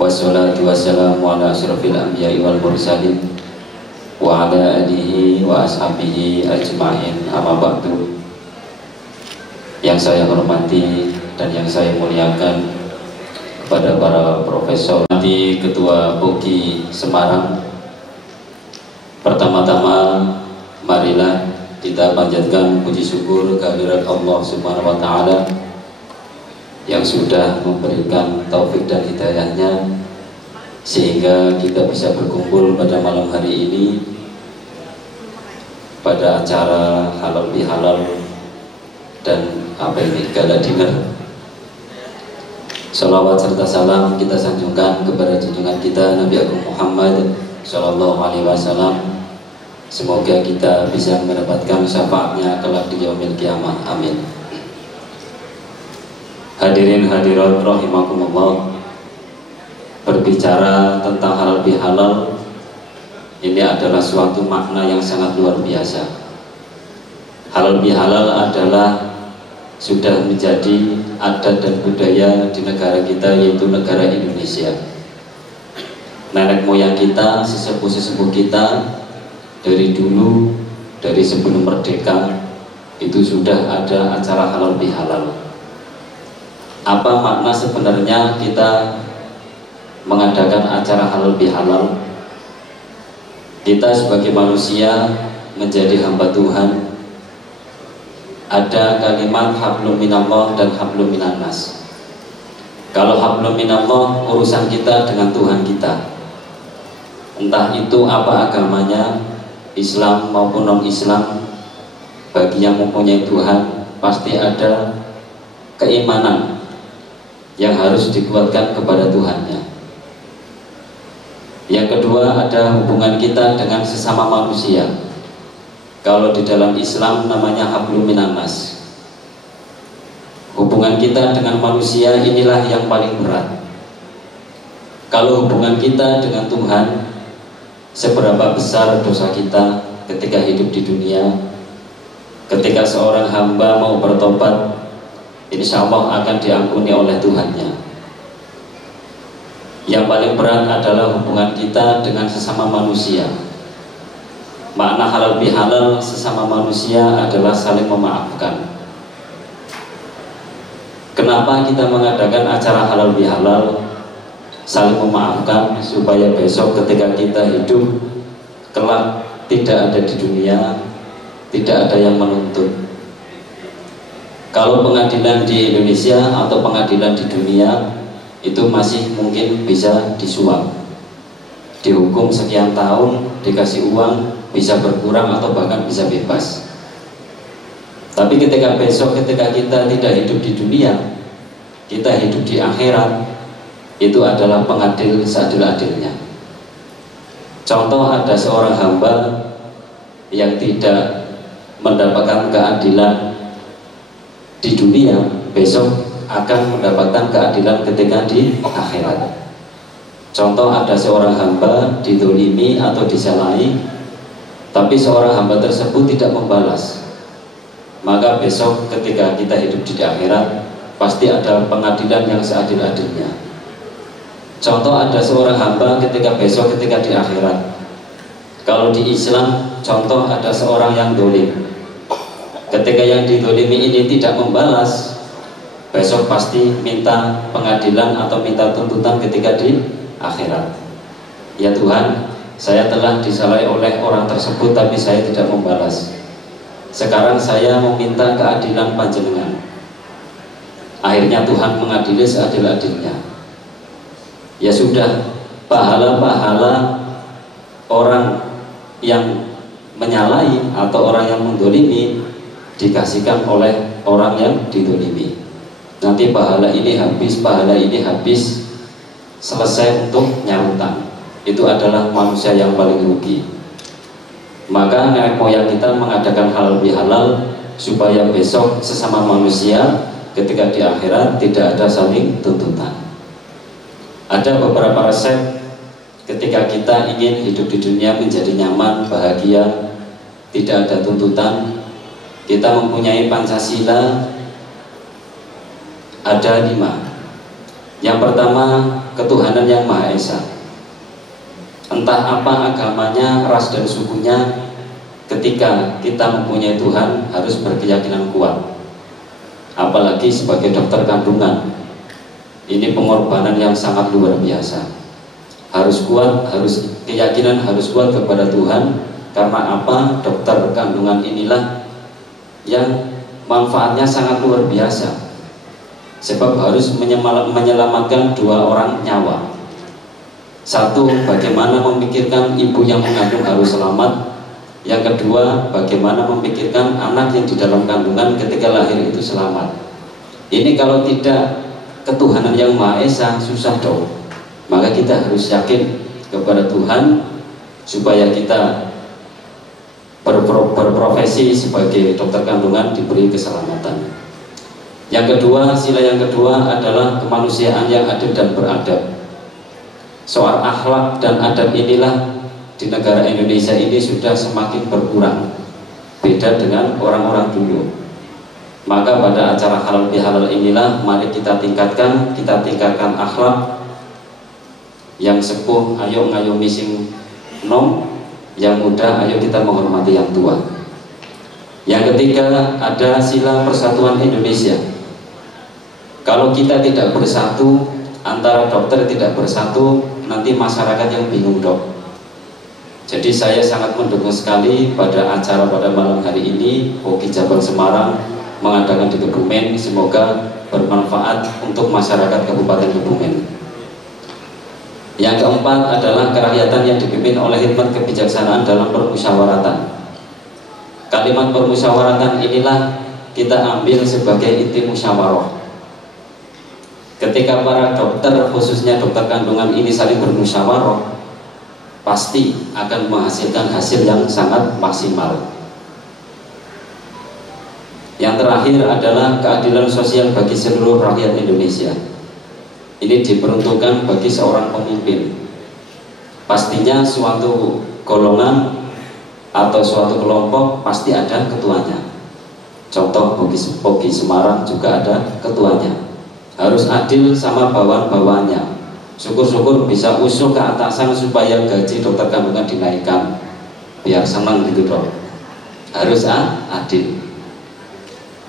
Wassalatu wassalamu ala asyrafil anbiya'i wal mursalin wa ala alihi wa ashabihi ajma'in, amma ba'du. Yang saya hormati dan yang saya muliakan kepada para profesor, nanti Ketua POGI Semarang, pertama-tama marilah kita panjatkan puji syukur kehadirat Allah Subhanahu wa Ta'ala yang sudah memberikan taufik dan hidayahnya sehingga kita bisa berkumpul pada malam hari ini pada acara halal bihalal dan apa ini, gala dinner. Salawat serta salam kita sanjungkan kepada junjungan kita Nabi Agung Muhammad Sallallahu Alaihi Wasallam. Semoga kita bisa mendapatkan syafaatnya kelak di yaumil kiamah. Amin. Hadirin hadirat rahimakumullah, berbicara tentang halal bihalal ini adalah suatu makna yang sangat luar biasa. Halal bihalal adalah sudah menjadi adat dan budaya di negara kita, yaitu negara Indonesia. Nenek moyang kita, sesepuh-sesepuh kita dari dulu, dari sebelum merdeka itu sudah ada acara halal bihalal. Apa makna sebenarnya kita mengadakan acara halal bihalal? Kita sebagai manusia menjadi hamba Tuhan, ada kalimat hablum minallah dan hablum minannas. Kalau hablum minallah, urusan kita dengan Tuhan kita, entah itu apa agamanya, Islam maupun non-Islam. Bagi yang mempunyai Tuhan pasti ada keimanan yang harus dikuatkan kepada Tuhannya. Yang kedua, ada hubungan kita dengan sesama manusia. Kalau di dalam Islam namanya hablum minannas. Hubungan kita dengan manusia inilah yang paling berat. Kalau hubungan kita dengan Tuhan, seberapa besar dosa kita ketika hidup di dunia, ketika seorang hamba mau bertobat, insya Allah akan diampuni oleh Tuhannya. Yang paling berat adalah hubungan kita dengan sesama manusia. Makna halal bihalal sesama manusia adalah saling memaafkan. Kenapa kita mengadakan acara halal bihalal? Saling memaafkan supaya besok ketika kita hidup kelak tidak ada di dunia, tidak ada yang menuntut. Kalau pengadilan di Indonesia atau pengadilan di dunia itu masih mungkin bisa disuap, dihukum sekian tahun, dikasih uang, bisa berkurang atau bahkan bisa bebas. Tapi ketika besok, ketika kita tidak hidup di dunia, kita hidup di akhirat, itu adalah pengadil seadil-adilnya. Contoh, ada seorang hamba yang tidak mendapatkan keadilan di dunia, besok akan mendapatkan keadilan ketika di akhirat. Contoh, ada seorang hamba didolimi atau disalahi, tapi seorang hamba tersebut tidak membalas, maka besok ketika kita hidup di akhirat pasti ada pengadilan yang seadil-adilnya. Contoh, ada seorang hamba ketika besok ketika di akhirat. Kalau di Islam, contoh ada seorang yang dolim, ketika yang didolimi ini tidak membalas, besok pasti minta pengadilan atau minta tuntutan ketika di akhirat. Ya Tuhan, saya telah disalahi oleh orang tersebut tapi saya tidak membalas. Sekarang saya meminta keadilan panjenengan. Akhirnya Tuhan mengadili seadil-adilnya. Ya sudah, pahala-pahala orang yang menyalahi atau orang yang mendolimi dikasihkan oleh orang yang didolimi. Nanti pahala ini habis, pahala ini habis, selesai untuk nyarutan. Itu adalah manusia yang paling rugi. Maka nenek moyang kita mengadakan halal bihalal supaya besok sesama manusia ketika di akhirat tidak ada saling tuntutan. Ada beberapa resep ketika kita ingin hidup di dunia menjadi nyaman, bahagia, tidak ada tuntutan. Kita mempunyai Pancasila ada 5. Yang pertama, ketuhanan yang Maha Esa. Entah apa agamanya, ras dan sukunya, ketika kita mempunyai Tuhan harus berkeyakinan kuat. Apalagi sebagai dokter kandungan, ini pengorbanan yang sangat luar biasa. Harus kuat, harus keyakinan, harus kuat kepada Tuhan. Karena apa? Dokter kandungan inilah yang manfaatnya sangat luar biasa. Sebab harus menyelamatkan 2 orang nyawa. Satu, bagaimana memikirkan ibu yang mengandung harus selamat. Yang kedua, bagaimana memikirkan anak yang di dalam kandungan ketika lahir itu selamat. Ini kalau tidak ketuhanan yang Maha Esa, susah dong. Maka kita harus yakin kepada Tuhan supaya kita berprofesi sebagai dokter kandungan diberi keselamatan. Yang kedua, sila yang kedua adalah kemanusiaan yang adil dan beradab. Soal akhlak dan adab inilah di negara Indonesia ini sudah semakin berkurang, beda dengan orang-orang dulu. Maka pada acara halal bihalal inilah mari kita tingkatkan akhlak. Yang sepuh ayo ngayomi sing nom, yang muda ayo kita menghormati yang tua. Yang ketiga ada sila persatuan Indonesia. Kalau kita tidak bersatu, antara dokter tidak bersatu, nanti masyarakat yang bingung dok. Jadi saya sangat mendukung sekali pada acara pada malam hari ini Hoki Jabal Semarang mengadakan di Kebumen. Semoga bermanfaat untuk masyarakat Kabupaten Kebumen. Yang keempat adalah kerakyatan yang dipimpin oleh hikmat kebijaksanaan dalam permusyawaratan. Kalimat permusyawaratan inilah kita ambil sebagai inti musyawarah. Ketika para dokter, khususnya dokter kandungan ini saling bermusyawarah, pasti akan menghasilkan hasil yang sangat maksimal. Yang terakhir adalah keadilan sosial bagi seluruh rakyat Indonesia. Ini diperuntukkan bagi seorang pemimpin. Pastinya suatu golongan atau suatu kelompok pasti ada ketuanya. Contoh Hoki Semarang juga ada ketuanya. Harus adil sama bawahan-bawahannya. Syukur-syukur bisa usul ke atasan supaya gaji dokter kandungan dinaikkan, biar senang gitu dok. Harus adil.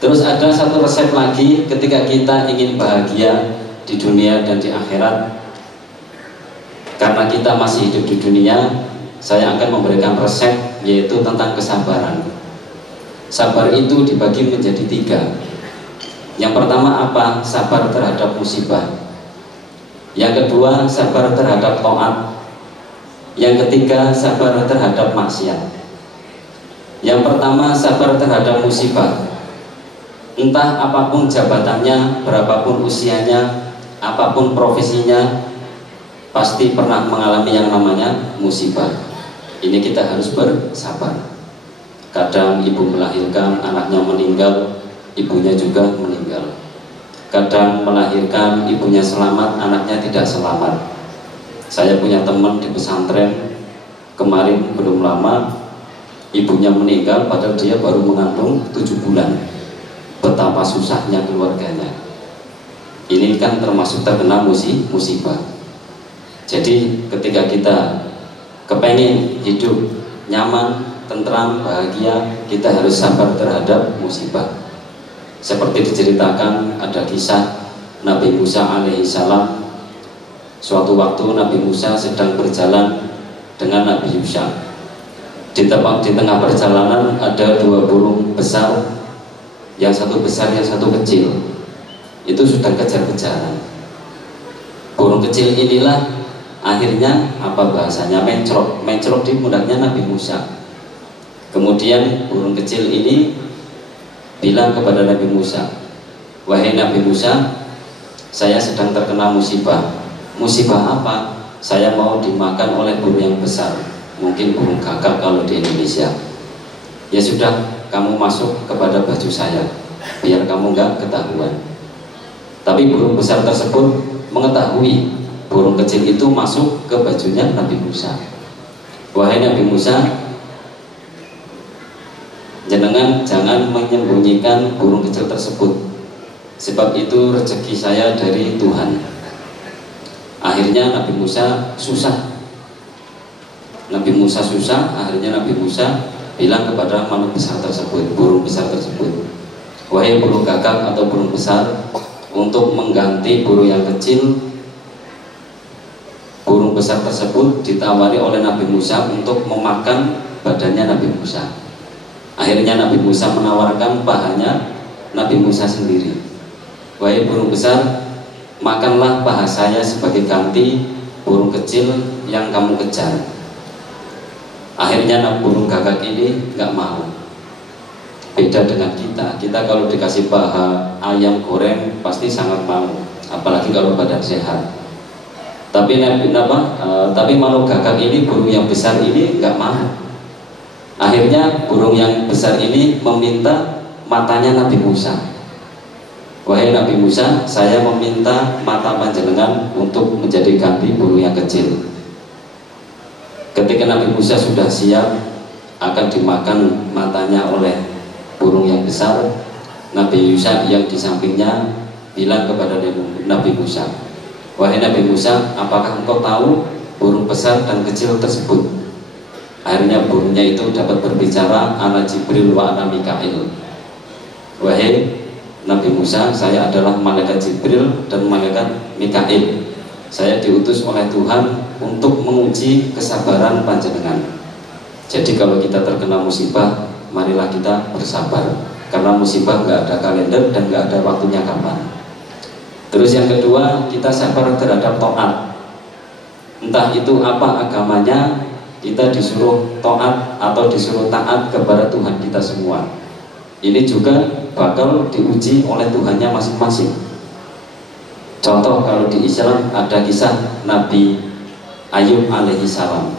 Terus ada satu resep lagi ketika kita ingin bahagia di dunia dan di akhirat. Karena kita masih hidup di dunia, saya akan memberikan resep yaitu tentang kesabaran. Sabar itu dibagi menjadi 3. Yang pertama apa? Sabar terhadap musibah. Yang kedua, sabar terhadap taat. Yang ketiga, sabar terhadap maksiat. Yang pertama, sabar terhadap musibah. Entah apapun jabatannya, berapapun usianya, apapun profesinya, pasti pernah mengalami yang namanya musibah. Ini kita harus bersabar. Kadang ibu melahirkan, anaknya meninggal, ibunya juga meninggal. Kadang melahirkan, ibunya selamat, anaknya tidak selamat. Saya punya teman di pesantren, kemarin belum lama ibunya meninggal padahal dia baru mengandung 7 bulan. Betapa susahnya keluarganya. Ini kan termasuk terkena musibah. Jadi ketika kita kepengen hidup nyaman, tentram, bahagia, kita harus sabar terhadap musibah. Seperti diceritakan ada kisah Nabi Musa alaihissalam. Suatu waktu Nabi Musa sedang berjalan dengan Nabi Yusha. Di tengah perjalanan ada 2 burung besar, yang satu besar, yang satu kecil. Itu sudah kejar-kejaran. Burung kecil inilah akhirnya apa bahasanya mencrok di pundaknya Nabi Musa. Kemudian burung kecil ini bilang kepada Nabi Musa, wahai Nabi Musa, saya sedang terkena musibah. Musibah apa? Saya mau dimakan oleh burung yang besar, mungkin burung gagak kalau di Indonesia. Ya sudah, kamu masuk kepada baju saya, biar kamu nggak ketahuan. Tapi burung besar tersebut mengetahui burung kecil itu masuk ke bajunya Nabi Musa. Wahai Nabi Musa, jenengan jangan menyembunyikan burung kecil tersebut, sebab itu rezeki saya dari Tuhan. Akhirnya Nabi Musa susah. Akhirnya Nabi Musa bilang kepada makhluk besar tersebut, burung besar tersebut, wahai burung gagak atau burung besar, untuk mengganti burung yang kecil, burung besar tersebut ditawari oleh Nabi Musa untuk memakan badannya Nabi Musa. Akhirnya Nabi Musa menawarkan pahanya Nabi Musa sendiri. Wahai burung besar, makanlah paha saya sebagai ganti burung kecil yang kamu kejar. Akhirnya burung gagak ini nggak mau. Beda dengan kita kalau dikasih paha ayam goreng pasti sangat mau, apalagi kalau badan sehat. Tapi makhluk gagak ini, burung yang besar ini nggak mau. Akhirnya burung yang besar ini meminta matanya Nabi Musa. Wahai Nabi Musa, saya meminta mata panjenengan untuk menjadi ganti burung yang kecil. Ketika Nabi Musa sudah siap akan dimakan matanya oleh burung yang besar, Nabi Musa yang di sampingnya bilang kepada Nabi Musa, wahai Nabi Musa, apakah engkau tahu burung besar dan kecil tersebut? Akhirnya burungnya itu dapat berbicara, ana Jibril wa ana Mikail. Wahai Nabi Musa, saya adalah malaikat Jibril dan malaikat Mikail. Saya diutus oleh Tuhan untuk menguji kesabaran panjenengan. Jadi kalau kita terkena musibah, marilah kita bersabar, karena musibah nggak ada kalender dan nggak ada waktunya kapan. Terus yang kedua, kita sabar terhadap taat. Entah itu apa agamanya, kita disuruh taat atau disuruh taat kepada Tuhan kita semua. Ini juga bakal diuji oleh Tuhannya masing-masing. Contoh kalau di Islam ada kisah Nabi Ayub alaihi salam.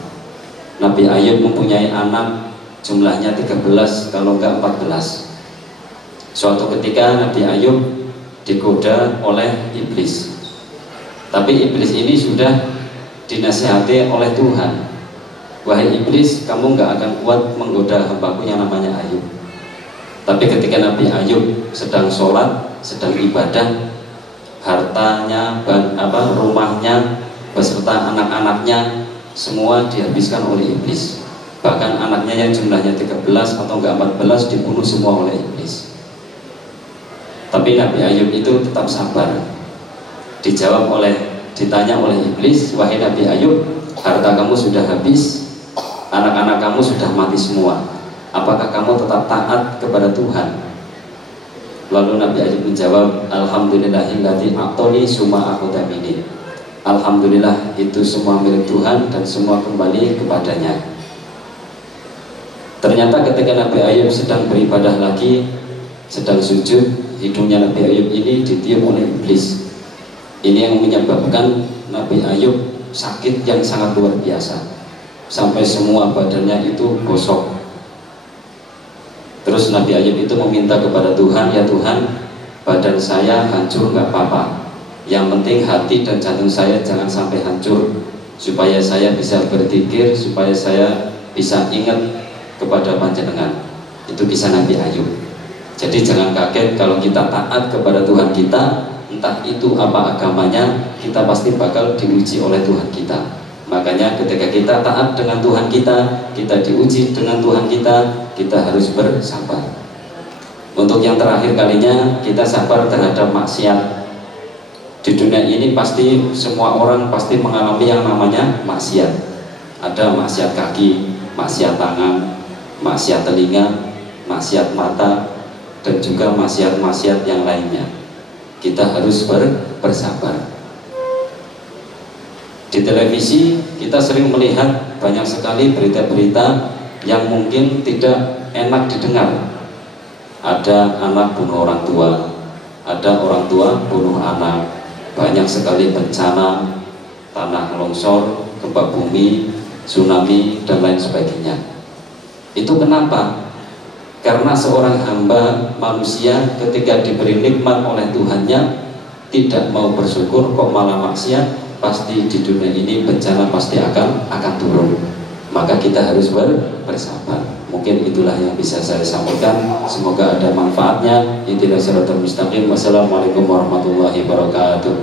Nabi Ayub mempunyai anak jumlahnya 13 kalau enggak 14. Suatu ketika Nabi Ayub digoda oleh iblis. Tapi iblis ini sudah dinasihati oleh Tuhan. Wahai iblis, kamu enggak akan kuat menggoda hambaku yang namanya Ayub. Tapi ketika Nabi Ayub sedang sholat, sedang ibadah, hartanya, rumahnya, beserta anak-anaknya semua dihabiskan oleh iblis. Bahkan anaknya yang jumlahnya 13 atau enggak 14 dibunuh semua oleh iblis. Tapi Nabi Ayub itu tetap sabar. Ditanya oleh iblis, wahai Nabi Ayub, harta kamu sudah habis, anak-anak kamu sudah mati semua, apakah kamu tetap taat kepada Tuhan? Lalu Nabi Ayub menjawab, alhamdulillahilladzi a'tani summa aqdamini. Alhamdulillah, itu semua milik Tuhan dan semua kembali kepadanya. Ternyata ketika Nabi Ayub sedang beribadah lagi, sedang sujud, hidungnya Nabi Ayub ini ditiup oleh iblis. Ini yang menyebabkan Nabi Ayub sakit yang sangat luar biasa, sampai semua badannya itu gosok. Terus Nabi Ayub itu meminta kepada Tuhan, ya Tuhan, badan saya hancur nggak apa-apa, yang penting hati dan jantung saya jangan sampai hancur, supaya saya bisa berzikir, supaya saya bisa ingat kepada panjenengan. Itu kisah Nabi Ayub. Jadi jangan kaget kalau kita taat kepada Tuhan kita, entah itu apa agamanya, kita pasti bakal diuji oleh Tuhan kita. Makanya ketika kita taat dengan Tuhan kita diuji dengan Tuhan kita harus bersabar. Untuk yang terakhir kalinya, kita sabar terhadap maksiat. Di dunia ini pasti semua orang pasti mengalami yang namanya maksiat. Ada maksiat kaki, maksiat tangan, maksiat telinga, maksiat mata, dan juga maksiat-maksiat yang lainnya. Kita harus bersabar. Di televisi kita sering melihat banyak sekali berita-berita yang mungkin tidak enak didengar. Ada anak bunuh orang tua, ada orang tua bunuh anak, banyak sekali bencana, tanah longsor, gempa bumi, tsunami, dan lain sebagainya. Itu kenapa? Karena seorang hamba manusia ketika diberi nikmat oleh Tuhannya tidak mau bersyukur, kok malah maksiat, pasti di dunia ini bencana pasti akan turun. Maka kita harus bersabar. Mungkin itulah yang bisa saya sampaikan. Semoga ada manfaatnya. Ihdinas siratal mustaqim. Wassalamualaikum warahmatullahi wabarakatuh.